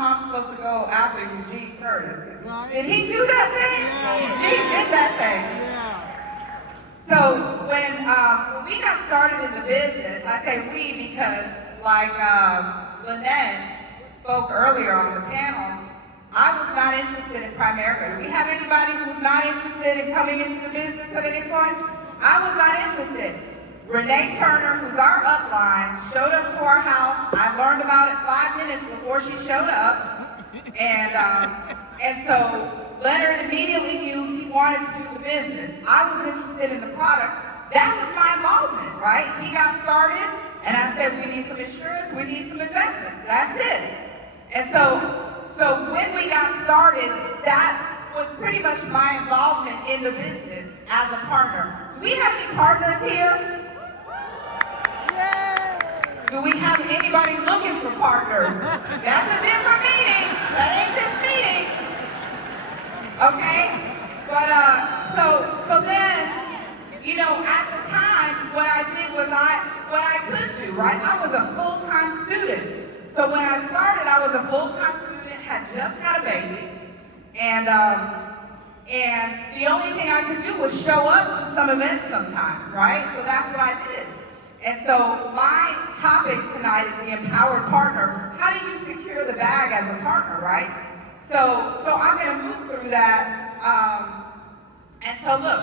I'm supposed to go after Eugene Curtis. Did he do that thing? Eugene did that thing. So when we got started in the business, I say we because like Lynette spoke earlier on the panel, I was not interested in Primerica. Do we have anybody who was not interested in coming into the business at any point? I was not interested. Renee Turner, who's our upline, showed up to our house. I learned about it 5 minutes before she showed up. And so Leonard immediately knew he wanted to do the business. I was interested in the products. That was my involvement, right? He got started, and I said, we need some insurance, we need some investments. That's it. And so when we got started, that was pretty much my involvement in the business as a partner. Do we have any partners here? Do we have anybody looking for partners? That's a different meeting. That ain't this meeting. Okay? But so then, you know, at the time, what I did was what I could do, right? I was a full-time student. So when I started, I was a full-time student, had just had a baby, and the only thing I could do was show up to some events sometimes, right? So that's what I did. And so my topic tonight is the empowered partner. How do you secure the bag as a partner, right? So I'm going to move through that. And so look,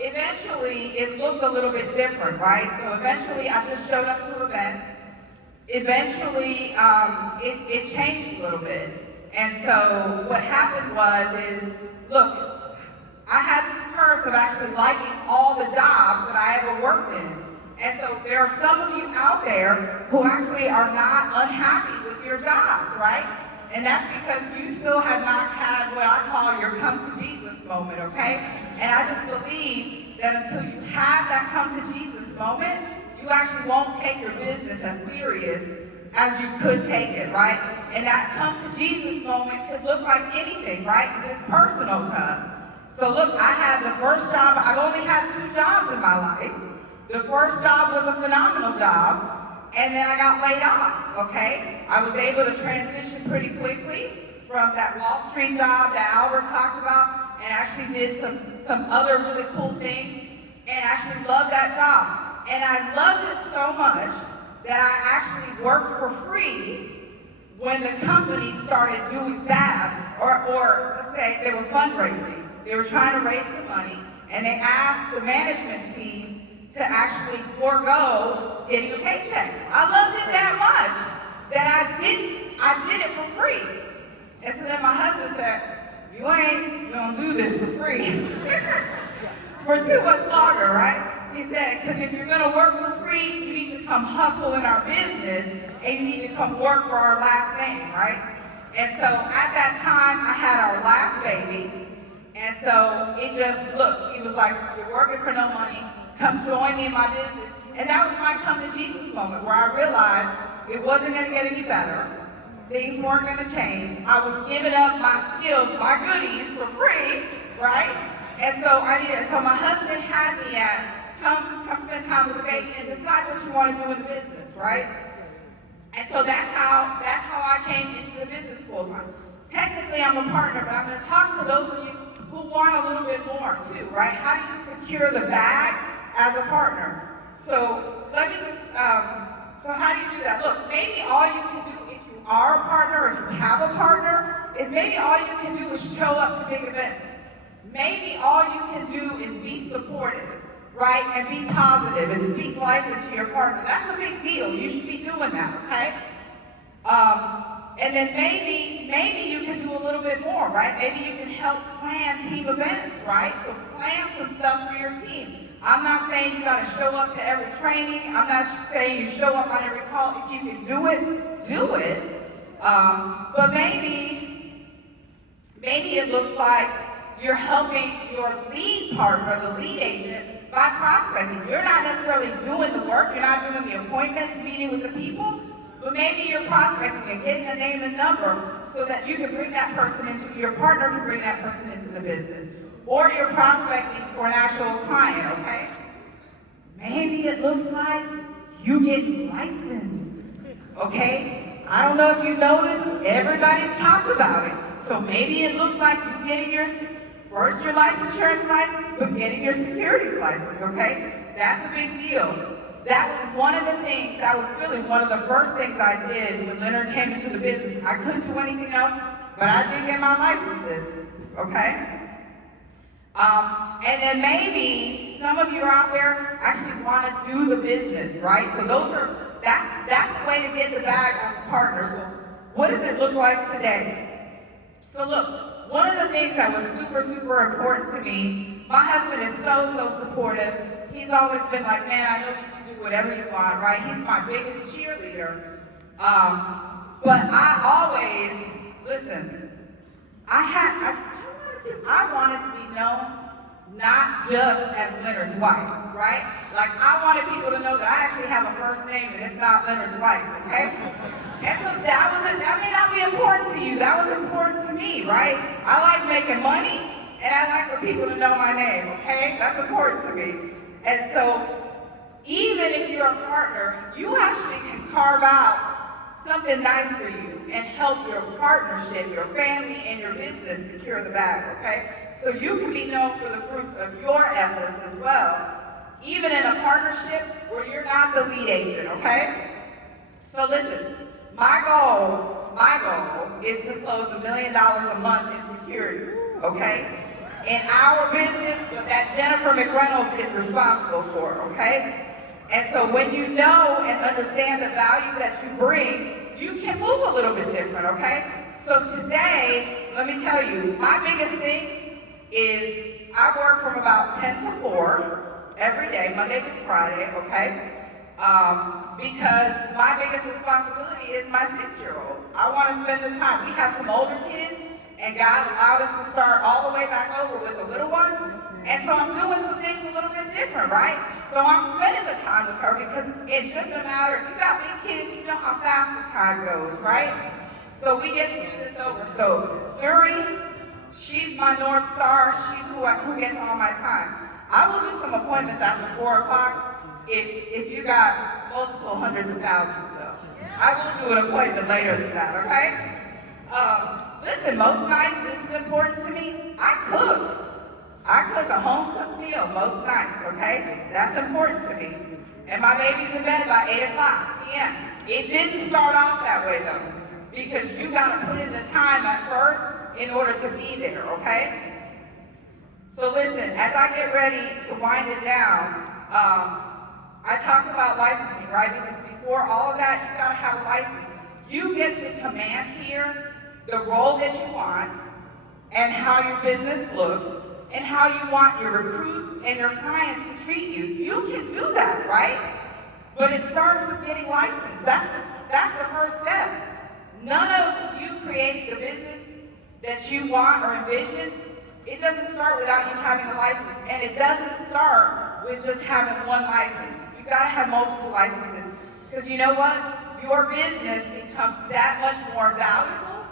eventually it looked a little bit different, right? So eventually I just showed up to events. Eventually it changed a little bit. And so what happened is, look, I had this curse of actually liking all the jobs that I ever worked in. And so there are some of you out there who actually are not unhappy with your jobs, right? And that's because you still have not had what I call your come to Jesus moment, okay? And I just believe that until you have that come to Jesus moment, you actually won't take your business as serious as you could take it, right? And that come to Jesus moment could look like anything, right? Because it's personal to us. So look, I had the first job, I've only had 2 jobs in my life. The first job was a phenomenal job, and then I got laid off, okay? I was able to transition pretty quickly from that Wall Street job that Albert talked about, and actually did some other really cool things, and actually loved that job. And I loved it so much that I actually worked for free when the company started doing bad, or let's say they were fundraising. They were trying to raise the money, and they asked the management team to actually forego getting a paycheck. I loved it that much that I did it for free. And so then my husband said, you ain't gonna do this for free for too much longer, right? He said, because if you're gonna work for free, you need to come hustle in our business and you need to come work for our last name, right? And so at that time, I had our last baby. And so it just, look, he was like, you're working for no money, come join me in my business. And that was my come to Jesus moment where I realized it wasn't gonna get any better. Things weren't gonna change. I was giving up my skills, my goodies for free, right? And so so my husband had me come spend time with the baby and decide what you wanna do in the business, right? And so that's how I came into the business full time. Technically I'm a partner, but I'm gonna talk to those of you who want a little bit more too, right? How do you secure the bag as a partner? So let me just, so how do you do that? Look, maybe all you can do if you are a partner, if you have a partner, is maybe all you can do is show up to big events. Maybe all you can do is be supportive, right? And be positive and speak life into your partner. That's a big deal. You should be doing that, okay? And then maybe you can do a little bit more, right? Maybe you can help plan team events, right? So plan some stuff for your team. I'm not saying you gotta show up to every training. I'm not saying you show up on every call. If you can do it, do it. But maybe it looks like you're helping your lead partner, the lead agent, by prospecting. You're not necessarily doing the work. You're not doing the appointments, meeting with the people. But maybe you're prospecting and getting a name and number so that you can bring that person into, your partner can bring that person into the business. Or you're prospecting for an actual client, okay? Maybe it looks like you getting licensed, okay? I don't know if you noticed, everybody's talked about it. So maybe it looks like you getting your life insurance license, but getting your securities license, okay? That's a big deal. That was one of the things, that was really one of the first things I did when Leonard came into the business. I couldn't do anything else, but I did get my licenses, okay? And then maybe some of you out there actually want to do the business, right? So that's the way to get the bag as a partner. So what does it look like today? So look, one of the things that was super, super important to me, my husband is so, so supportive. He's always been like, man, I know you can do whatever you want, right? He's my biggest cheerleader. But I always, listen, I wanted to be known not just as Leonard's wife, right? Like, I wanted people to know that I actually have a first name and it's not Leonard's wife, okay? And so that may not be important to you. That was important to me, right? I like making money and I like for people to know my name, okay? That's important to me. And so, even if you're a partner, you actually can carve out something nice for you and help your partnership, your family, and your business secure the bag, okay? So you can be known for the fruits of your efforts as well, even in a partnership where you're not the lead agent, okay? So listen, my goal is to close $1 million a month in securities, okay? In our business, but that Jennifer McReynolds is responsible for, okay? And so when you know and understand the value that you bring, you can move a little bit different, okay? So today, let me tell you, my biggest thing is I work from about 10 to 4 every day, Monday through Friday, okay? Because my biggest responsibility is my 6-year-old. I want to spend the time. We have some older kids, and God allowed us to start all the way back over with a little one. And so I'm doing some things a little bit different, right? So I'm spending the time with her because it doesn't matter. If you got big kids, you know how fast the time goes, right? So we get to do this over. So Zuri, she's my North Star. She's who gets all my time. I will do some appointments after 4 o'clock if you got multiple hundreds of thousands, though. I will do an appointment later than that, okay? Listen, most nights, this is important to me, I cook a home-cooked meal most nights, okay? That's important to me. And my baby's in bed by 8 o'clock p.m. It didn't start off that way, though, because you gotta put in the time at first in order to be there, okay? So listen, as I get ready to wind it down, I talked about licensing, right? Because before all of that, you gotta have a license. You get to command here the role that you want and how your business looks and how you want your recruits and your clients to treat you. You can do that, right? But it starts with getting licensed. That's the first step. None of you creating the business that you want or envisions, it doesn't start without you having a license. And it doesn't start with just having one license. You gotta have multiple licenses. Because you know what? Your business becomes that much more valuable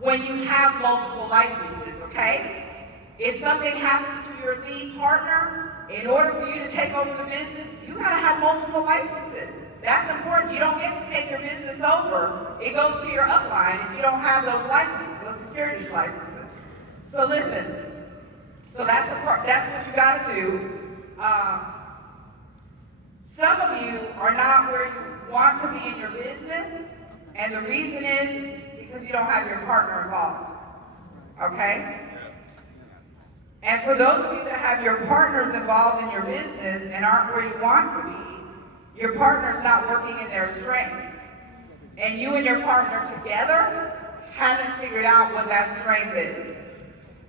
when you have multiple licenses, okay? If something happens to your lead partner, in order for you to take over the business, you gotta have multiple licenses. That's important. You don't get to take your business over. It goes to your upline if you don't have those licenses, those securities licenses. So listen, so that's what you gotta do. Some of you are not where you want to be in your business, and the reason is because you don't have your partner involved, okay? And for those of you that have your partners involved in your business and aren't where you want to be, your partner's not working in their strength. And you and your partner together haven't figured out what that strength is.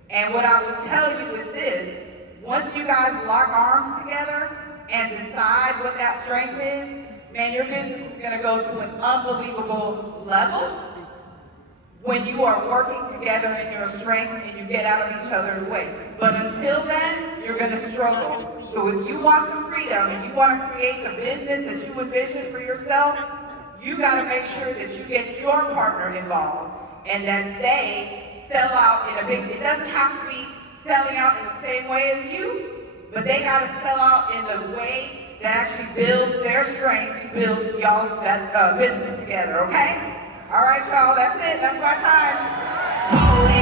And what I will tell you is this, once you guys lock arms together and decide what that strength is, man, your business is gonna go to an unbelievable level when you are working together in your strengths and you get out of each other's way. But until then, you're gonna struggle. So if you want the freedom and you wanna create the business that you envision for yourself, you gotta make sure that you get your partner involved and that they sell out in a big, it doesn't have to be selling out in the same way as you, but they gotta sell out in the way that actually builds their strength to build y'all's business together, okay? All right, y'all, that's it. That's my time.